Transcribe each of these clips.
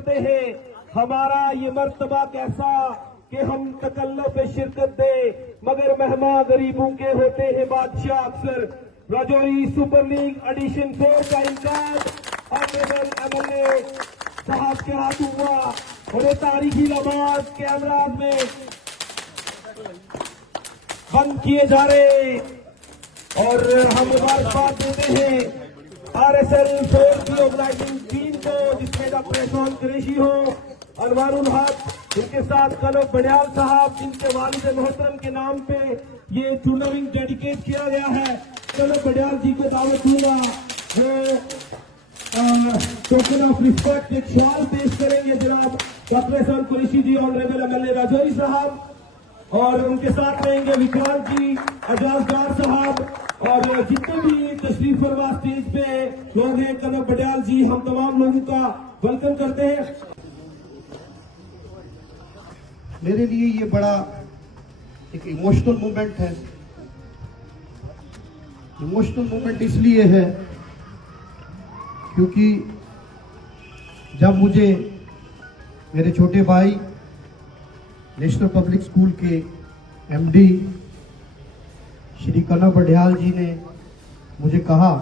करते हैं हमारा ये मर्तबा कैसा कि हम तकल्लुफ पे शिरकत दे, मगर मेहमान गरीबों के होते हैं बादशाह अक्सर। राजौरी सुपर लीग एडिशन 4 का इनकाद ऑनरेबल एमएलए साहब के हाथ हुआ और ये तारीखी लम्हात कैमराज में बंद किए जा रहे और हम मुबारकबाद देते हैं आरएसएल 4 की ऑर्गेनाइजिंग टीम को, जिसमें डॉक्टर एहसान कुरैशी हो, अनवारुल हक, इनके साथ कनब बड़ियाल साहब, जिनके वालिद मोहतरम के नाम पे ये टूर्नामेंट डेडिकेट किया गया है। कनब बड़ियाल जी को दावत दूंगा, वो टोकन ऑफ रिस्पेक्ट एक सवाल पेश करेंगे जनाब डॉक्टर एहसान कुरैशी जी, ऑनरेबल एमएलए राजौरी साहब, और उनके साथ रहेंगे विक्रांत जी, एजाजदार साहब और जितने भी तशरीफ फरमा स्टेज पे लोग हैं, कनब बड़ियाल जी, हम तमाम लोगों का वेलकम करते हैं। मेरे लिए ये बड़ा एक इमोशनल मोमेंट है। इमोशनल मोमेंट इसलिए है क्योंकि जब मुझे मेरे छोटे भाई नेशनल पब्लिक स्कूल के एमडी श्री कनब बड़ियाल जी ने मुझे कहा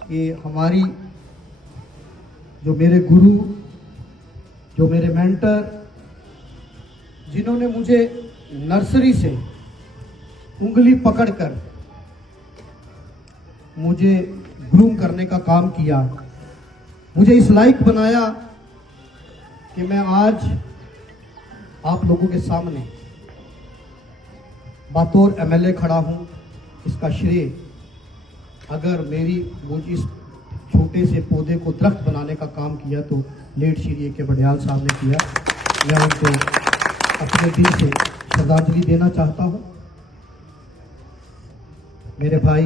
कि हमारी जो मेरे गुरु, जो मेरे मेंटर, जिन्होंने मुझे नर्सरी से उंगली पकड़कर मुझे ग्रूम करने का काम किया, मुझे इस लायक बनाया कि मैं आज आप लोगों के सामने बतौर एमएलए खड़ा हूं। इसका श्रेय अगर मुझे इस छोटे से पौधे को दरख्त बनाने का काम किया तो लेट श्री ए के बड़ियाल साहब ने किया। मैं उनको अपने दिल से श्रद्धांजलि देना चाहता हूं। मेरे भाई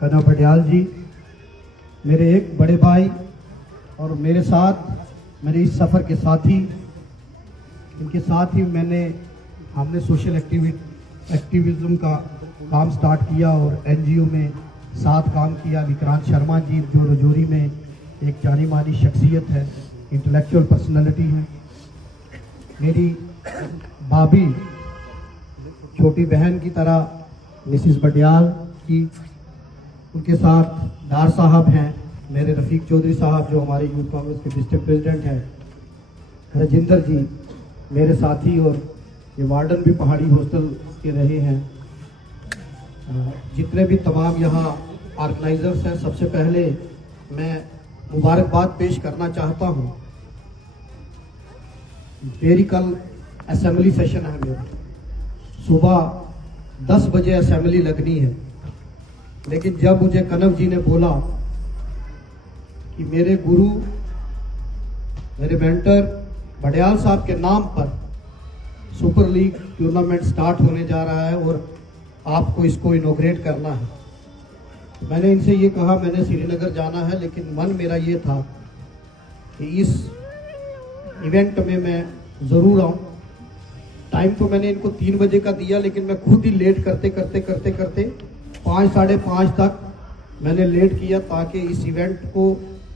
कनब बड़ियाल जी मेरे एक बड़े भाई और मेरे साथ मेरे इस सफ़र के साथी, इनके साथ ही हमने सोशल एक्टिविज्म का काम स्टार्ट किया और एनजीओ में साथ काम किया। विक्रांत शर्मा जी जो राजौरी में एक जानी मानी शख्सियत है, इंटेलेक्चुअल पर्सनालिटी है। मेरी भाभी, छोटी बहन की तरह मिसिस बड़ियाल की, उनके साथ डार साहब हैं, मेरे रफीक चौधरी साहब जो हमारे यूथ कांग्रेस के डिस्ट्रिक्ट प्रेसिडेंट हैं, राजेंद्र जी मेरे साथी, और ये वार्डन भी पहाड़ी हॉस्टल के रहे हैं। जितने भी तमाम यहाँ ऑर्गेनाइजर्स हैं, सबसे पहले मैं मुबारकबाद पेश करना चाहता हूँ। मेरी कल असेंबली सेशन है, मेरा सुबह 10 बजे असेंबली लगनी है, लेकिन जब मुझे कनब जी ने बोला कि मेरे गुरु, मेरे मेंटर बड़ियाल साहब के नाम पर सुपर लीग टूर्नामेंट स्टार्ट होने जा रहा है और आपको इसको इनॉग्रेट करना है, मैंने इनसे ये कहा मैंने श्रीनगर जाना है, लेकिन मन मेरा ये था कि इस इवेंट में मैं ज़रूर आऊँ। टाइम तो मैंने इनको 3 बजे का दिया, लेकिन मैं खुद ही लेट करते करते 5 साढ़े 5 तक मैंने लेट किया ताकि इस इवेंट को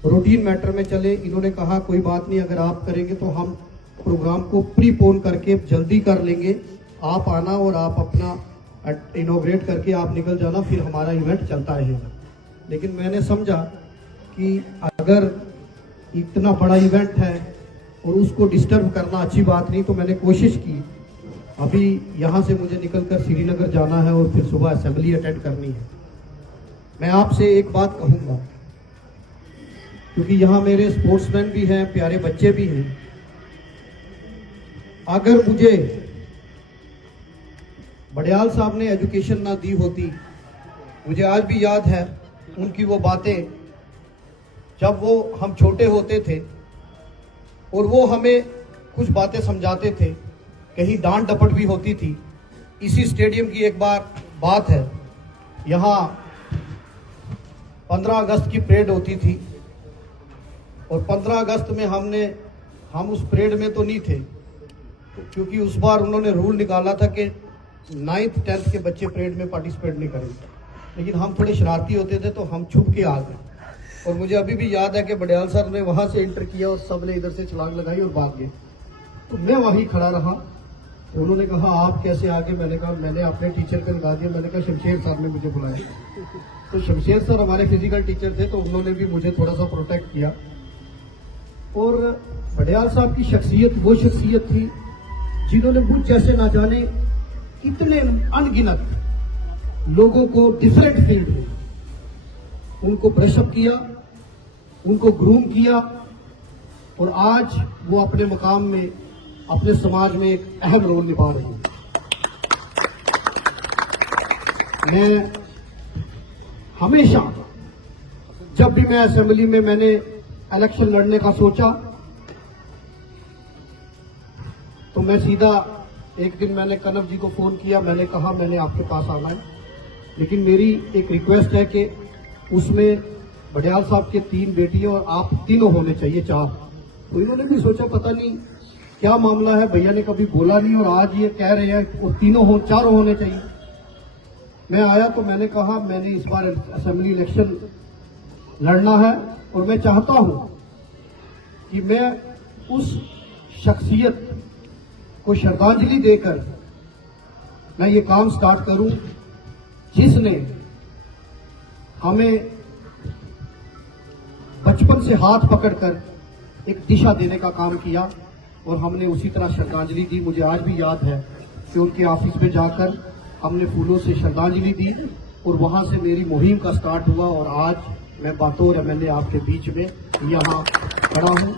रूटीन मैटर में चले। इन्होंने कहा कोई बात नहीं, अगर आप करेंगे तो हम प्रोग्राम को प्रीपोन करके जल्दी कर लेंगे, आप आना और आप अपना इनॉग्रेट करके आप निकल जाना, फिर हमारा इवेंट चलता रहेगा। लेकिन मैंने समझा कि अगर इतना बड़ा इवेंट है और उसको डिस्टर्ब करना अच्छी बात नहीं, तो मैंने कोशिश की। अभी यहाँ से मुझे निकलकर श्रीनगर जाना है और फिर सुबह असेंबली अटेंड करनी है। मैं आपसे एक बात कहूँगा, क्योंकि यहाँ मेरे स्पोर्ट्समैन भी हैं, प्यारे बच्चे भी हैं, अगर मुझे बड़ियाल साहब ने एजुकेशन ना दी होती, मुझे आज भी याद है उनकी वो बातें जब हम छोटे होते थे और वो हमें कुछ बातें समझाते थे, कहीं डांट डपट भी होती थी। इसी स्टेडियम की एक बार बात है, यहाँ 15 अगस्त की परेड होती थी और 15 अगस्त में हम उस परेड में तो नहीं थे, क्योंकि उस बार उन्होंने रूल निकाला था कि 9th 10th के बच्चे परेड में पार्टिसिपेट नहीं करेंगे। लेकिन हम थोड़े शरारती होते थे तो हम छुप के आ गए और मुझे अभी भी याद है कि बडियाल सर ने वहां से एंटर किया और सबने इधर से छलांग लगाई और भाग गए। तो मैं वहीं खड़ा रहा। तो उन्होंने कहा आप कैसे आगे? मैंने कहा मैंने अपने टीचर को लगा दिया। मैंने कहा शमशेर साहब ने मुझे बुलाया। तो शमशेर सर हमारे फिजिकल टीचर थे, तो उन्होंने भी मुझे थोड़ा सा प्रोटेक्ट किया। और बडियाल साहब की शख्सियत वो शख्सियत थी जिन्होंने मुझ जैसे ना जाने कितने अनगिनत लोगों को डिफरेंट फील्ड में उनको ब्रशअप किया, उनको ग्रूम किया, और आज वो अपने मकाम में अपने समाज में एक अहम रोल निभा रही है। मैं हमेशा जब भी मैं असेंबली में मैंने इलेक्शन लड़ने का सोचा तो मैं सीधा एक दिन मैंने कनव जी को फोन किया। मैंने कहा मैंने आपके पास आना है, लेकिन मेरी एक रिक्वेस्ट है कि उसमें बडियाल साहब के 3 बेटियां और आप तीनों होने चाहिए, 4। तो इन्होंने भी सोचा पता नहीं क्या मामला है, भैया ने कभी बोला नहीं और आज ये कह रहे हैं वो 4 होने चाहिए। मैं आया तो मैंने कहा मैंने इस बार असेंबली इलेक्शन लड़ना है और मैं चाहता हूं कि मैं उस शख्सियत को श्रद्धांजलि देकर मैं ये काम स्टार्ट करूं जिसने हमें बचपन से हाथ पकड़कर एक दिशा देने का काम किया और हमने उसी तरह श्रद्धांजलि दी। मुझे आज भी याद है कि उनके ऑफिस में जाकर हमने फूलों से श्रद्धांजलि दी और वहां से मेरी मुहिम का स्टार्ट हुआ और आज मैं बतौर एमएलए आपके बीच में यहां खड़ा हूं।